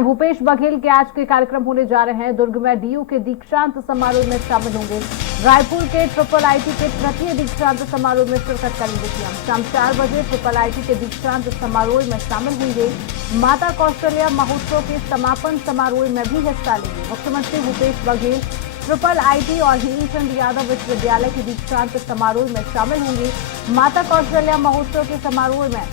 भूपेश बघेल के आज के कार्यक्रम होने जा रहे हैं। दुर्ग में डीयू के दीक्षांत समारोह में शामिल होंगे। रायपुर के ट्रिपल आईटी के तृतीय दीक्षांत समारोह में शिरकत करेंगे सीएम। शाम 4 बजे ट्रिपल आईटी के दीक्षांत समारोह में शामिल होंगे। माता कौशल्या महोत्सव के समापन समारोह में भी हिस्सा लेंगे। मुख्यमंत्री भूपेश बघेल ट्रिपल आईटी और हेमचंद यादव विश्वविद्यालय के दीक्षांत समारोह में शामिल होंगे। माता कौशल्या महोत्सव के समारोह में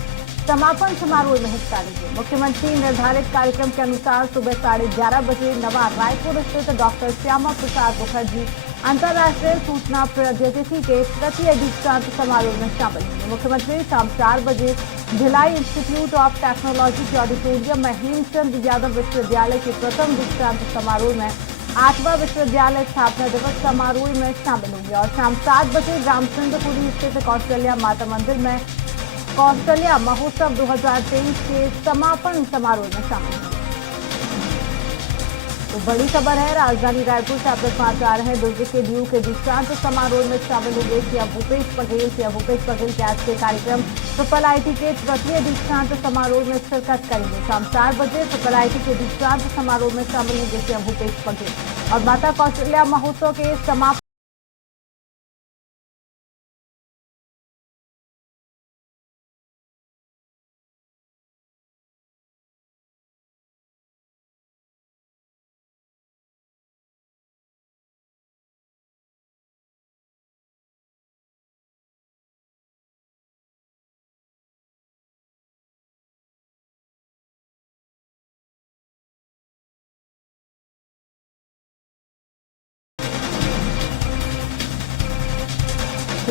समापन समारोह में हिस्सा लेंगे। मुख्यमंत्री निर्धारित कार्यक्रम के अनुसार सुबह 11:30 बजे नवा रायपुर स्थित डॉक्टर श्यामा प्रसाद मुखर्जी अंतर्राष्ट्रीय सूचना प्रौद्योगिकी के तृतीय दीक्षांत समारोह में शामिल होंगे। मुख्यमंत्री शाम 4 बजे भिलाई इंस्टीट्यूट ऑफ टेक्नोलॉजी के ऑडिटोरियम में हेमचंद यादव विश्वविद्यालय के प्रथम दीक्षांत समारोह में 8वां विश्वविद्यालय स्थापना दिवस समारोह में शामिल होंगे और शाम 7 बजे रामचंद्रपुरी स्थित कौशल्या माता मंदिर में कौशल्या महोत्सव 2023 के समापन समारोह में शामिल होंगे। तो बड़ी खबर है, राजधानी रायपुर से आप तक समाचार हैं। दुर्ग के डीयू के दीक्षांत समारोह में शामिल होंगे सीएम भूपेश बघेल। सीएम भूपेश बघेल के आज के कार्यक्रम ट्रिपल आईटी के तृतीय दीक्षांत समारोह में शिरकत करेंगे। शाम 4 बजे ट्रिपल आईटी के दीक्षांत समारोह में शामिल होंगे सीएम भूपेश बघेल और माता कौशल्या महोत्सव के समापन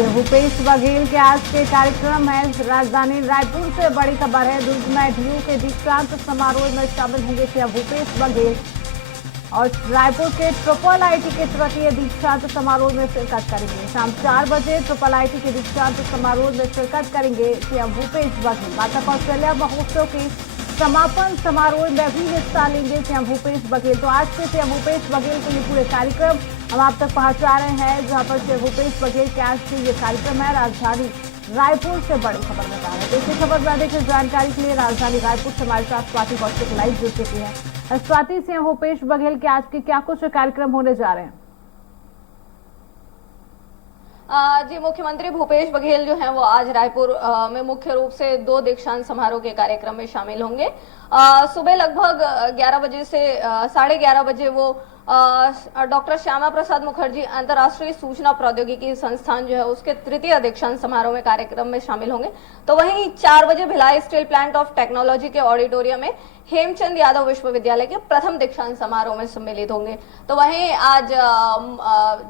भूपेश बघेल के आज के कार्यक्रम है। राजधानी रायपुर से बड़ी खबर है। दुर्ग में डीयू के दीक्षांत समारोह में शामिल होंगे सीएम भूपेश बघेल और रायपुर के ट्रिपल आईटी के तृतीय दीक्षांत समारोह में शिरकत करेंगे। शाम 4 बजे ट्रिपल आईटी के दीक्षांत समारोह में शिरकत करेंगे सीएम भूपेश बघेल। माता कौशल्या महोत्सव के समापन समारोह में भी हिस्सा लेंगे सीएम भूपेश बघेल। तो आज से सीएम भूपेश बघेल के ये पूरे कार्यक्रम हम आप तक पहुंचा रहे हैं, जहां पर सीएम भूपेश बघेल के आज से ये कार्यक्रम है। राजधानी रायपुर से बड़ी खबर बता रहे हैं। इसी खबर में अधिक जानकारी के लिए राजधानी रायपुर से हमारे साथ स्वाति कौशिक लाइव जुड़ चुकी है। स्वाति, सीएम भूपेश बघेल के आज के क्या कुछ कार्यक्रम होने जा रहे हैं? जी, मुख्यमंत्री भूपेश बघेल जो हैं वो आज रायपुर में मुख्य रूप से 2 दीक्षांत समारोह के कार्यक्रम में शामिल होंगे। सुबह लगभग 11 बजे से 11:30 बजे वो डॉक्टर श्यामा प्रसाद मुखर्जी अंतर्राष्ट्रीय सूचना प्रौद्योगिकी संस्थान जो है उसके तृतीय दीक्षांत समारोह में कार्यक्रम में शामिल होंगे। तो वहीं 4 बजे Bhilai steel plant of technology के ऑडिटोरियम में हेमचंद यादव विश्वविद्यालय के प्रथम दीक्षांत समारोह में सम्मिलित होंगे। तो वहीं आज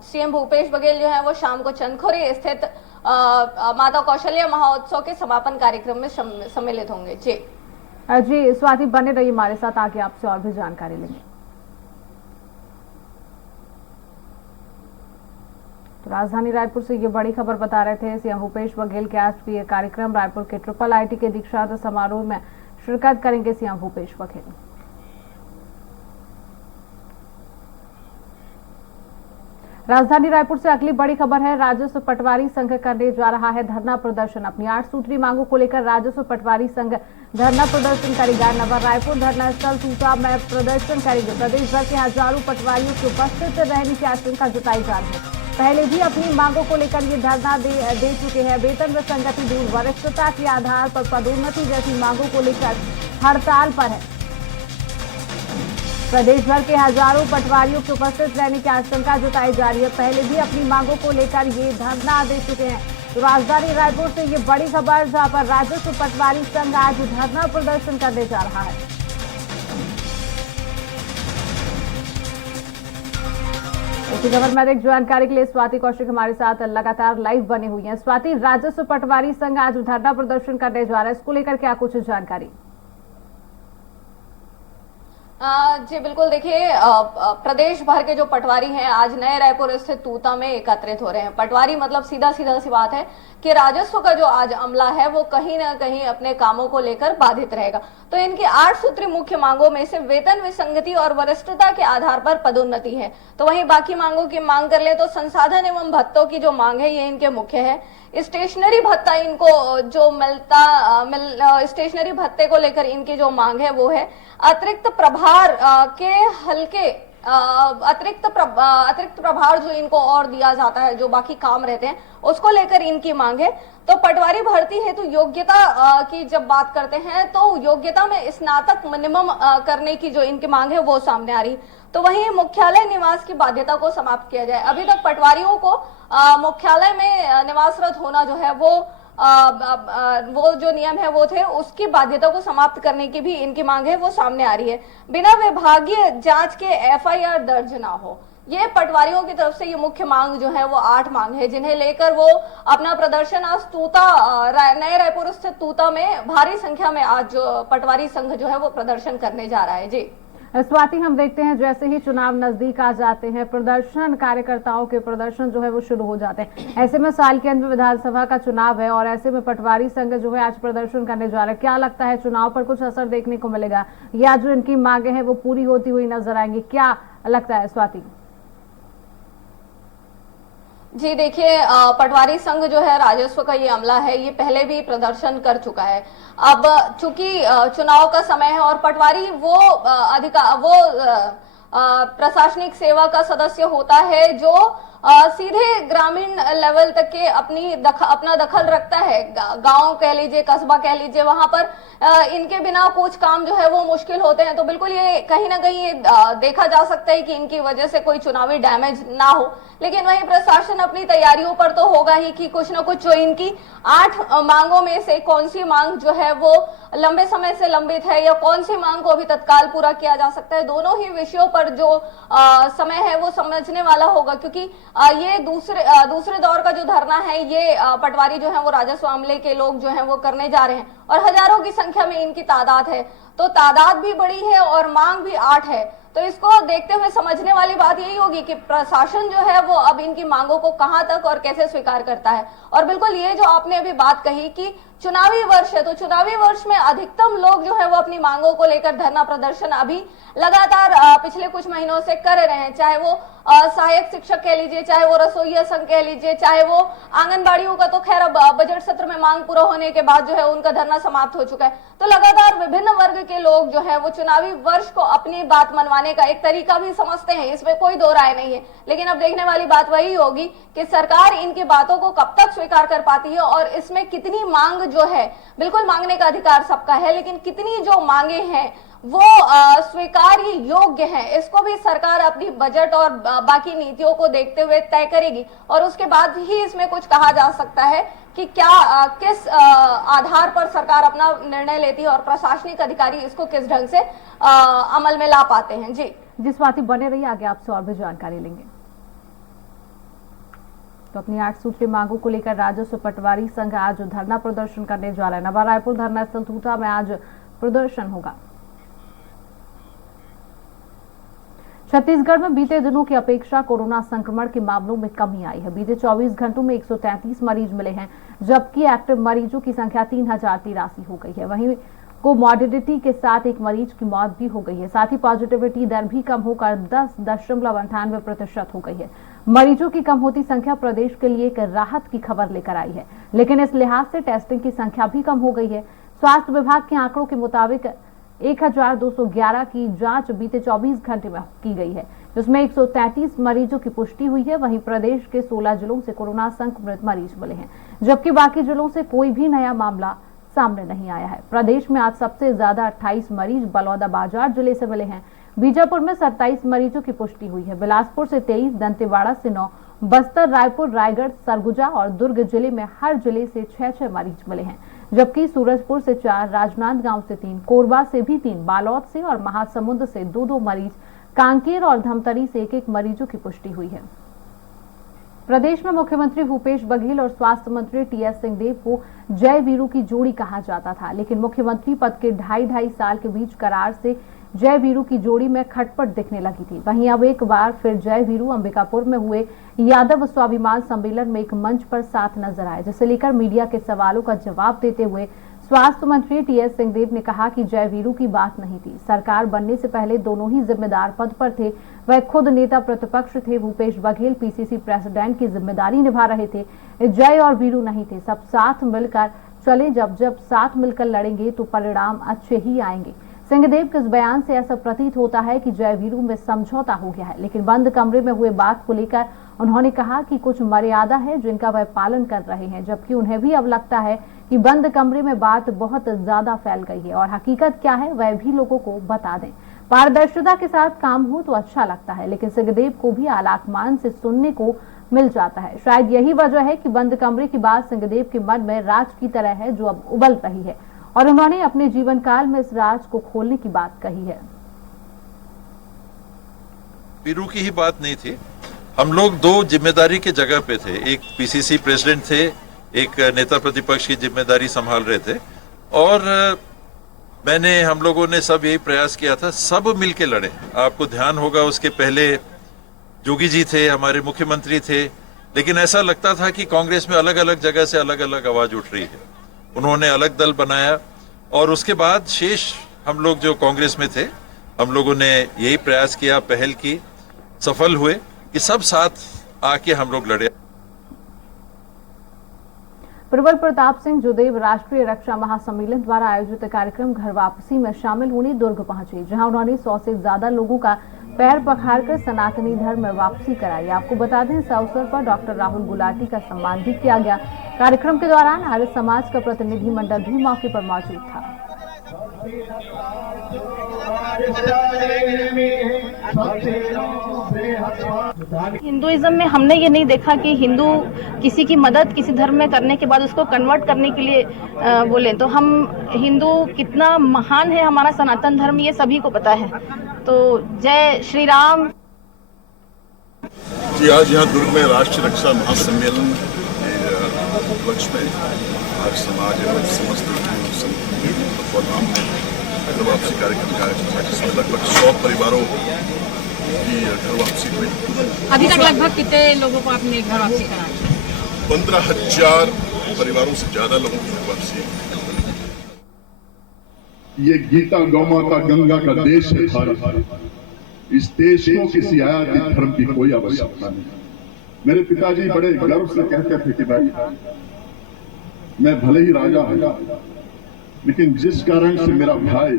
सीएम भूपेश बघेल जो है वो शाम को चंदखुरी स्थित माता कौशल्या महोत्सव के समापन कार्यक्रम में सम्मिलित होंगे। जी स्वाति, बने रहिए हमारे साथ, आगे आपसे और भी जानकारी लेंगे। तो राजधानी रायपुर से ये बड़ी खबर बता रहे थे सीएम भूपेश बघेल के आज भी ये कार्यक्रम रायपुर के ट्रिपल आईटी के दीक्षांत समारोह में शिरकत करेंगे सीएम भूपेश बघेल। राजधानी रायपुर से अगली बड़ी खबर है। राजस्व पटवारी संघ करने जा रहा है धरना प्रदर्शन। अपनी 8 सूत्री मांगों को लेकर राजस्व पटवारी संघ धरना प्रदर्शन करेगा। नवा रायपुर धरना स्थल सूचा में प्रदर्शन करेंगे। प्रदेश भर के हजारों पटवारियों की उपस्थित रहने की आशंका जताई जा रही है। पहले भी अपनी मांगों को लेकर ये धरना दे चुके हैं। वेतन विसंगति दूर, वरिष्ठता के आधार पर पदोन्नति जैसी मांगों को लेकर हड़ताल पर है। प्रदेश भर के हजारों पटवारियों की उपस्थित रहने की आशंका जताई जा रही है। पहले भी अपनी मांगों को लेकर ये धरना दे चुके हैं। तो राजधानी रायपुर से ये बड़ी खबर, जहां पर राजस्व पटवारी संघ आज धरना प्रदर्शन करने जा रहा है। इसी खबर में अधिक जानकारी के लिए स्वाति कौशिक हमारे साथ लगातार लाइव बने हुई हैं। स्वाति, राजस्व पटवारी संघ आज धरना प्रदर्शन करने जा रहा है, इसको लेकर क्या कुछ जानकारी? जी बिल्कुल, देखिए प्रदेश भर के जो पटवारी हैं आज नए रायपुर स्थित तूता में एकत्रित हो रहे हैं। पटवारी मतलब सीधा सी बात है कि राजस्व का जो आज अमला है वो कहीं ना कहीं अपने कामों को लेकर बाधित रहेगा। तो इनकी 8 सूत्री मुख्य मांगों में से वेतन विसंगति और वरिष्ठता के आधार पर पदोन्नति है। तो वहीं बाकी मांगों की मांग कर ले तो संसाधन एवं भत्तों की जो मांग है ये इनके मुख्य है। स्टेशनरी भत्ता इनको जो स्टेशनरी भत्ते को लेकर इनकी जो मांग है वो है अतिरिक्त प्रभार प्रभार के हल्के अतिरिक्त प्रभार जो इनको और दिया जाता है, जो बाकी काम रहते हैं उसको लेकर इनकी मांग है। तो पटवारी भर्ती हेतु योग्यता की जब बात करते हैं तो योग्यता में स्नातक मिनिमम करने की जो इनकी मांग है वो सामने आ रही। तो वहीं मुख्यालय निवास की बाध्यता को समाप्त किया जाए। अभी तक पटवारियों को मुख्यालय में निवासरत होना जो है वो जो नियम है वो थे, उसकी बाध्यता को समाप्त करने की भी इनकी मांग है वो सामने आ रही है। बिना विभागीय जांच के एफआईआर दर्ज ना हो, ये पटवारियों की तरफ से ये मुख्य मांग जो है वो 8 मांग है, जिन्हें लेकर वो अपना प्रदर्शन आज नए रायपुर स्थित तूता में भारी संख्या में आज पटवारी संघ जो है वो प्रदर्शन करने जा रहा है। जी स्वाति, हम देखते हैं जैसे ही चुनाव नजदीक आ जाते हैं प्रदर्शन, कार्यकर्ताओं के प्रदर्शन जो है वो शुरू हो जाते हैं। ऐसे में साल के अंत में विधानसभा का चुनाव है और ऐसे में पटवारी संघ जो है आज प्रदर्शन करने जा रहा है। क्या लगता है चुनाव पर कुछ असर देखने को मिलेगा या जो इनकी मांगे हैं वो पूरी होती हुई नजर आएंगी? क्या लगता है स्वाति? जी देखिए, पटवारी संघ जो है राजस्व का ये अमला है, ये पहले भी प्रदर्शन कर चुका है। अब चूंकि चुनाव का समय है और पटवारी वो प्रशासनिक सेवा का सदस्य होता है जो सीधे ग्रामीण लेवल तक के अपना दखल रखता है। गांव कह लीजिए, कस्बा कह लीजिए, वहां पर इनके बिना कुछ काम जो है वो मुश्किल होते हैं। तो बिल्कुल ये कहीं ना कहीं ये देखा जा सकता है कि इनकी वजह से कोई चुनावी डैमेज ना हो। लेकिन वहीं प्रशासन अपनी तैयारियों पर तो होगा ही कि कुछ ना कुछ जो इनकी 8 मांगों में से कौन सी मांग जो है वो लंबे समय से लंबित है या कौन सी मांग को अभी तत्काल पूरा किया जा सकता है, दोनों ही विषयों पर जो समय है वो समझने वाला होगा। क्योंकि ये दूसरे दौर का जो धरना है ये पटवारी जो है वो राजस्व अमले के लोग जो है वो करने जा रहे हैं और हजारों की संख्या में इनकी तादाद है। तो तादाद भी बड़ी है और मांग भी 8 है। तो इसको देखते हुए समझने वाली बात यही होगी कि प्रशासन जो है वो अब इनकी मांगों को कहां तक और कैसे स्वीकार करता है। और बिल्कुल ये जो आपने अभी बात कही कि चुनावी वर्ष है, तो चुनावी वर्ष में अधिकतम लोग जो है वो अपनी मांगों को लेकर धरना प्रदर्शन अभी लगातार पिछले कुछ महीनों से कर रहे हैं। चाहे वो सहायक शिक्षक कह लीजिए, चाहे वो रसोइया संघ कह लीजिए, चाहे वो आंगनबाड़ियों का, तो खैर अब बजट सत्र में मांग पूरा होने के बाद जो है उनका धरना समाप्त हो चुका है। तो लगातार विभिन्न वर्ग के लोग जो है वो चुनावी वर्ष को अपनी बात मनवाने का एक तरीका भी समझते हैं, इसमें कोई दो राय नहीं है। लेकिन अब देखने वाली बात वही होगी कि सरकार इनकी बातों को कब तक स्वीकार कर पाती है और इसमें कितनी मांग जो है, बिल्कुल मांगने का अधिकार सबका है, लेकिन कितनी जो मांगे हैं वो स्वीकार्य योग्य है, इसको भी सरकार अपनी बजट और बाकी नीतियों को देखते हुए तय करेगी। और उसके बाद ही इसमें कुछ कहा जा सकता है कि क्या किस आधार पर सरकार अपना निर्णय लेती है और प्रशासनिक अधिकारी इसको किस ढंग से अमल में ला पाते हैं। जी स्वाति, बने रहिए, आगे आपसे और भी जानकारी लेंगे। तो अपनी 8 सूत्रीय मांगों को लेकर राजस्व पटवारी संघ आज धरना प्रदर्शन करने जा रहा है। नवा रायपुर धरना स्थल तूता में आज प्रदर्शन होगा। छत्तीसगढ़ में बीते दिनों की अपेक्षा कोरोना संक्रमण के मामलों में कमी आई है। बीते 24 घंटों में 133 मरीज मिले हैं, जबकि एक्टिव मरीजों की संख्या 3083 हो गई है। वहीं कोमॉर्बिडिटी के साथ एक मरीज की मौत भी हो गई है। साथ ही पॉजिटिविटी दर भी कम होकर 10.98% हो गई है। मरीजों की कम होती संख्या प्रदेश के लिए एक राहत की खबर लेकर आई है, लेकिन इस लिहाज से टेस्टिंग की संख्या भी कम हो गई है। स्वास्थ्य विभाग के आंकड़ों के मुताबिक 1211 की जांच बीते 24 घंटे में की गई है, जिसमें 133 मरीजों की पुष्टि हुई है। वहीं प्रदेश के 16 जिलों से कोरोना संक्रमित मरीज मिले हैं, जबकि बाकी जिलों से कोई भी नया मामला सामने नहीं आया है। प्रदेश में आज सबसे ज्यादा 28 मरीज बलौदाबाजार जिले से मिले हैं। बीजापुर में 27 मरीजों की पुष्टि हुई है। बिलासपुर से 23, दंतेवाड़ा से 9, बस्तर, रायपुर, रायगढ़, सरगुजा और दुर्ग जिले में हर जिले से 6-6 मरीज मिले हैं, जबकि सूरजपुर से 4, राजनांदगांव से 3, कोरबा से भी 3, बालोद से और महासमुंद से 2-2 मरीज, कांकेर और धमतरी से 1-1 मरीजों की पुष्टि हुई है। प्रदेश में मुख्यमंत्री भूपेश बघेल और स्वास्थ्य मंत्री टीएस सिंहदेव को जय वीरू की जोड़ी कहा जाता था, लेकिन मुख्यमंत्री पद के 2.5 साल के बीच करार से जय वीरू की जोड़ी में खटपट दिखने लगी थी। वहीं अब एक बार फिर जय वीरू अंबिकापुर में हुए यादव स्वाभिमान सम्मेलन में एक मंच पर साथ नजर आए, जिसे लेकर मीडिया के सवालों का जवाब देते हुए स्वास्थ्य मंत्री टीएस सिंहदेव ने कहा कि जय वीरू की बात नहीं थी। सरकार बनने से पहले दोनों ही जिम्मेदार पद पर थे। वह खुद नेता प्रतिपक्ष थे। भूपेश बघेल पीसीसी प्रेसिडेंट की जिम्मेदारी निभा रहे थे। जय और वीरू नहीं थे। सब साथ मिलकर चले। जब साथ मिलकर लड़ेंगे तो परिणाम अच्छे ही आएंगे। सिंहदेव के इस बयान से ऐसा प्रतीत होता है कि जयवीरू में समझौता हो गया है, लेकिन बंद कमरे में हुए बात को लेकर उन्होंने कहा कि कुछ मर्यादा है जिनका वह पालन कर रहे हैं, जबकि उन्हें भी अब लगता है कि बंद कमरे में बात बहुत ज्यादा फैल गई है और हकीकत क्या है वह भी लोगों को बता दें। पारदर्शिता के साथ काम हो तो अच्छा लगता है, लेकिन सिंहदेव को भी आलाकमान से सुनने को मिल जाता है। शायद यही वजह है कि बंद कमरे की बात सिंहदेव के मन में राज की तरह है जो अब उबल रही है और उन्होंने अपने जीवन काल में इस राज को खोलने की बात कही है। वीरू की ही बात नहीं थी, हम लोग दो जिम्मेदारी के जगह पे थे। एक पीसीसी प्रेसिडेंट थे, एक नेता प्रतिपक्ष की जिम्मेदारी संभाल रहे थे और हम लोगों ने सब यही प्रयास किया था, सब मिलके लड़े। आपको ध्यान होगा उसके पहले जोगी जी थे, हमारे मुख्यमंत्री थे, लेकिन ऐसा लगता था कि कांग्रेस में अलग अलग जगह से अलग अलग आवाज उठ रही है। उन्होंने अलग दल बनाया और उसके बाद शेष हम लोग जो कांग्रेस में थे, हम लोगों ने यही प्रयास किया, पहल की, सफल हुए कि सब साथ आके हम लोग लड़े। प्रबल प्रताप सिंह जोदेव राष्ट्रीय रक्षा महासम्मेलन द्वारा आयोजित कार्यक्रम घर वापसी में शामिल होने दुर्ग पहुंचे, जहां उन्होंने 100 से ज्यादा लोगों का पैर पखारकर सनातनी धर्म में वापसी कराई। आपको बता दें, इस अवसर पर डॉक्टर राहुल गुलाटी का सम्मान भी किया गया। कार्यक्रम के दौरान आर्य समाज का प्रतिनिधि मंडल भी मौके पर मौजूद था। हिंदुइज्म में हमने ये नहीं देखा कि हिंदू किसी की मदद किसी धर्म में करने के बाद उसको कन्वर्ट करने के लिए बोले। तो हम हिंदू कितना महान है, हमारा सनातन धर्म, ये सभी को पता है। तो जय श्री राम। जी, आज यहाँ दुर्ग में राष्ट्रीय रक्षा महासम्मेलन के उपलक्ष्य में आर्य समाज एवं समस्त घर वापसी कार्यक्रम का आयोजन था, जिसमें लगभग 100 परिवारों की घर वापसी हुई। अभी तक लगभग कितने लोगों को आपने घर वापसी कराई? 15,000 परिवारों से ज्यादा लोगों की घर वापसी। ये गीता गौमाता गंगा का देश है भारत। इस देश को किसी आयातित धर्म की कोई आवश्यकता नहीं। मेरे पिताजी बड़े गर्व से कहते थे कि भाई, मैं भले ही राजा हूं, लेकिन जिस कारण से मेरा भाई,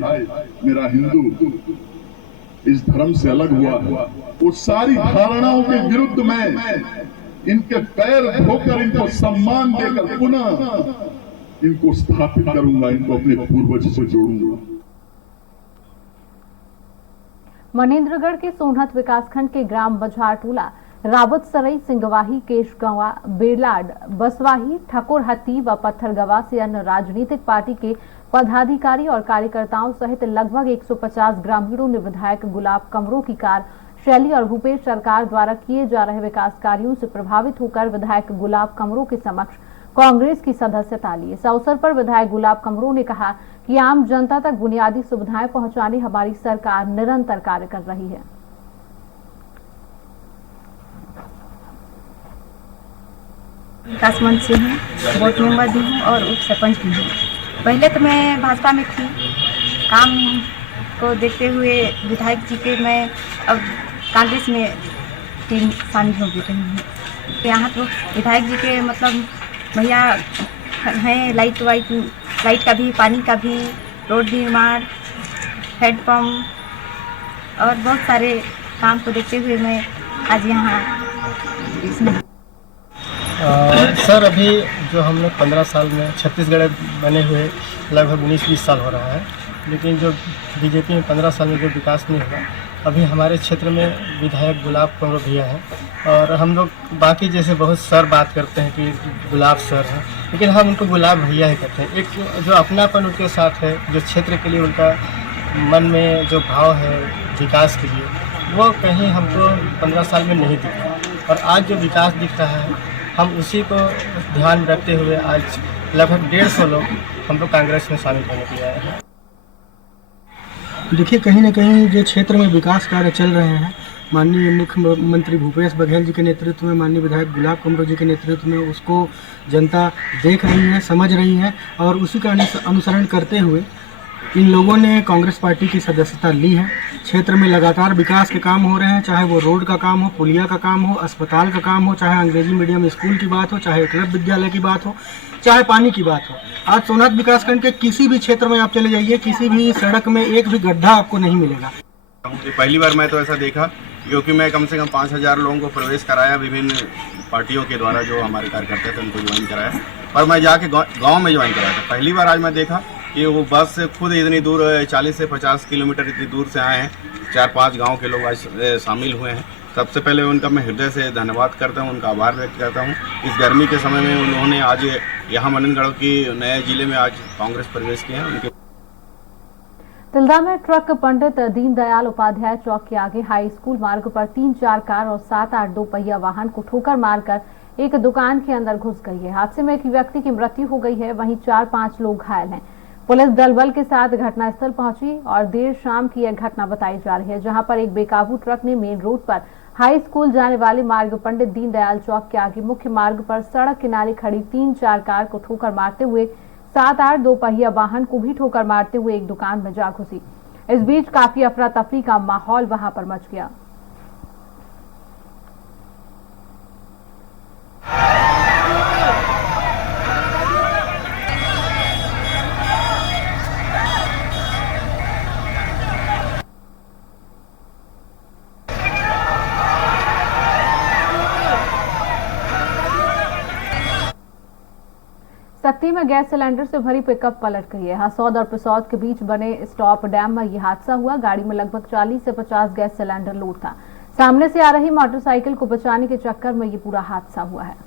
मेरा हिंदू इस धर्म से अलग हुआ है, उस सारी धारणाओं के विरुद्ध मैं इनके पैर धोकर, इनको सम्मान देकर पुनः इनको स्थापित करूंगा, इनको अपने पूर्वज से जोड़ूंगा। मनेन्द्रगढ़ के सोनहत विकासखंड के ग्राम बझार टोला, रावतसरई, सिंगवाही, केशगंवा, बेलाड, बसवाही, ठकुरहत्ती व पत्थरगवा से अन्य राजनीतिक पार्टी के पदाधिकारी और कार्यकर्ताओं सहित लगभग 150 ग्रामीणों ने विधायक गुलाब कमरों की कार शैली और भूपेश सरकार द्वारा किए जा रहे विकास कार्यों से प्रभावित होकर विधायक गुलाब कमरों के समक्ष कांग्रेस की सदस्यता ली। इस अवसर पर विधायक गुलाब कमरों ने कहा कि आम जनता तक बुनियादी सुविधाएं पहुंचाने हमारी सरकार निरंतर कार्य कर रही है। विकास मंच से हूँ, वार्ड मेंबर भी हूँ और उप सरपंच भी हूँ। पहले तो मैं भाजपा में थी, काम को देखते हुए विधायक जी के मैं अब कांग्रेस में टीम शामिल हो गई हूँ। यहाँ तो विधायक जी के मतलब भैया हैं, लाइट का भी, पानी का भी, रोड निर्माण, हैंडपम्प और बहुत सारे काम को देखते हुए मैं आज यहाँ इसमें। सर, अभी जो हम लोग 15 साल में छत्तीसगढ़ बने हुए लगभग 19-20 साल हो रहा है, लेकिन जो बीजेपी में 15 साल में जो विकास नहीं हुआ, अभी हमारे क्षेत्र में विधायक गुलाब कमरों भैया हैं और हम लोग बाकी जैसे बहुत सर बात करते हैं कि गुलाब सर हैं, लेकिन हम उनको गुलाब भैया ही कहते हैं। एक जो अपनापन उनके साथ है, जो क्षेत्र के लिए उनका मन में जो भाव है विकास के लिए, वो कहीं हमको 15 साल में नहीं दिखा और आज जो विकास दिख रहा है, हम उसी को ध्यान रखते हुए आज लगभग 150 लोग हम लोग कांग्रेस में शामिल होने के लिए आए हैं। देखिए, कहीं ना कहीं जो क्षेत्र में विकास कार्य चल रहे हैं, माननीय मुख्यमंत्री भूपेश बघेल जी के नेतृत्व में, माननीय विधायक गुलाब कमरों जी के नेतृत्व में, उसको जनता देख रही है, समझ रही है और उसी का अनुसरण करते हुए इन लोगों ने कांग्रेस पार्टी की सदस्यता ली है। क्षेत्र में लगातार विकास के काम हो रहे हैं, चाहे वो रोड का काम हो, पुलिया का काम हो, अस्पताल का काम हो, चाहे अंग्रेजी मीडियम स्कूल की बात हो, चाहे एकलव्य विद्यालय की बात हो, चाहे पानी की बात हो। आज सोमनाथ विकासखंड के किसी भी क्षेत्र में आप चले जाइए, किसी भी सड़क में एक भी गड्ढा आपको नहीं मिलेगा। पहली बार मैं तो ऐसा देखा, क्योंकि मैं कम से कम 5000 लोगों को प्रवेश कराया विभिन्न पार्टियों के द्वारा, जो हमारे कार्यकर्ता थे उनको ज्वाइन कराया, पर मैं जाके गांव में ज्वाइन कराया था। पहली बार आज मैं देखा कि वो बस से खुद इतनी दूर 40 से 50 किलोमीटर इतनी दूर से आए हैं, 4-5 गांव के लोग आज शामिल हुए हैं। सबसे पहले उनका मैं हृदय से धन्यवाद करता हूं, उनका आभार व्यक्त करता हूं। इस गर्मी के समय में उन्होंने आज यहाँ मननगढ़ की नए जिले में आज कांग्रेस प्रवेश किया है। उनके तिल्दा में ट्रक पंडित दीनदयाल उपाध्याय चौक के आगे हाई स्कूल मार्ग पर 3-4 कार और 7-8 दो पहिया वाहन को ठोकर मारकर एक दुकान के अंदर घुस गई है। हादसे में एक व्यक्ति की मृत्यु हो गई है, वहीं 4-5 लोग घायल हैं। पुलिस दल बल के साथ घटनास्थल पहुंची और देर शाम की यह घटना बताई जा रही है, जहां पर एक बेकाबू ट्रक ने मेन रोड पर हाई स्कूल जाने वाले मार्ग पंडित दीनदयाल चौक के आगे मुख्य मार्ग पर सड़क किनारे खड़ी 3-4 कार को ठोकर मारते हुए 7-8 दो पहिया वाहन को भी ठोकर मारते हुए एक दुकान में जा घुसी। इस बीच काफी अफरा तफरी का माहौल वहां पर मच गया। सक्ती में गैस सिलेंडर से भरी पिकअप पलट गई है। हसौद और पिसौद के बीच बने स्टॉप डैम में यह हादसा हुआ। गाड़ी में लगभग 40 से 50 गैस सिलेंडर लोड था। सामने से आ रही मोटरसाइकिल को बचाने के चक्कर में ये पूरा हादसा हुआ है।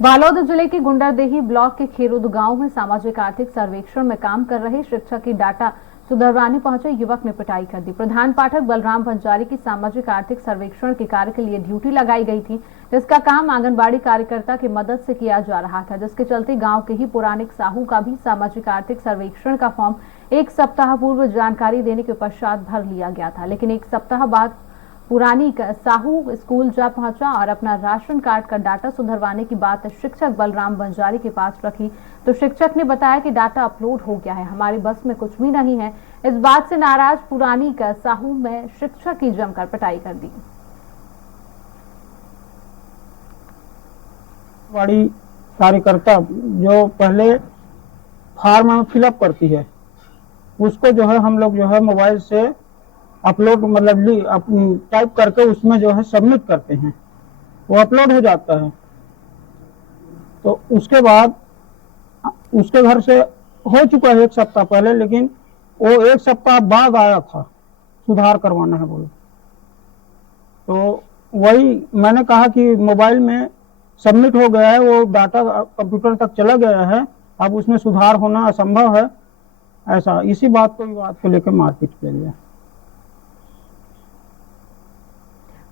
बालोद जिले के गुंडरदेही ब्लॉक के खेरुद गांव में सामाजिक आर्थिक सर्वेक्षण में काम कर रहे शिक्षक की डाटा सुधरवाने पहुंचे युवक ने पिटाई कर दी। प्रधान पाठक बलराम भंजारी की सामाजिक आर्थिक सर्वेक्षण के कार्य के लिए ड्यूटी लगाई गई थी, जिसका काम आंगनबाड़ी कार्यकर्ता की मदद से किया जा रहा था, जिसके चलते गांव के ही पुरानिक साहू का भी सामाजिक आर्थिक सर्वेक्षण का फॉर्म 1 सप्ताह पूर्व जानकारी देने के पश्चात भर लिया गया था। लेकिन 1 सप्ताह बाद पुरानी साहू स्कूल जा पहुंचा और अपना राशन कार्ड का डाटा सुधरवाने की बात शिक्षक बलराम भंजारी के पास रखी, तो शिक्षक ने बताया कि डाटा अपलोड हो गया है, हमारी बस में कुछ भी नहीं है। इस बात से नाराज पुरानी साहू में शिक्षक की जमकर पिटाई कर दी। बड़ी कार्यकर्ता जो पहले फॉर्म फिलअप करती है, उसको जो है हम लोग जो है मोबाइल से अपलोड मतलब टाइप करके उसमें जो है सबमिट करते हैं, वो अपलोड हो जाता है। तो उसके बाद उसके घर से हो चुका है 1 सप्ताह पहले, लेकिन वो 1 सप्ताह बाद आया था, सुधार करवाना है बोले। तो वही मैंने कहा कि मोबाइल में सबमिट हो गया है, वो डाटा कंप्यूटर तक चला गया है, अब उसमें सुधार होना असंभव है। ऐसा इसी बात को लेकर मारपीट किया गया।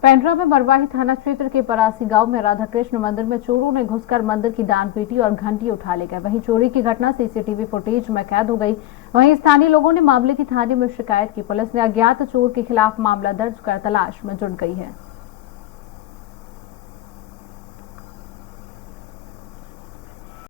पेंड्रा में बरवाही थाना क्षेत्र के परासी गांव में राधा कृष्ण मंदिर में चोरों ने घुसकर मंदिर की दान पेटी और घंटी उठा ले गए। वहीं चोरी की घटना सीसीटीवी फुटेज में कैद हो गई। वहीं स्थानीय लोगों ने मामले की थाने में शिकायत की। पुलिस ने अज्ञात चोर के खिलाफ मामला दर्ज कर तलाश में जुट गई है।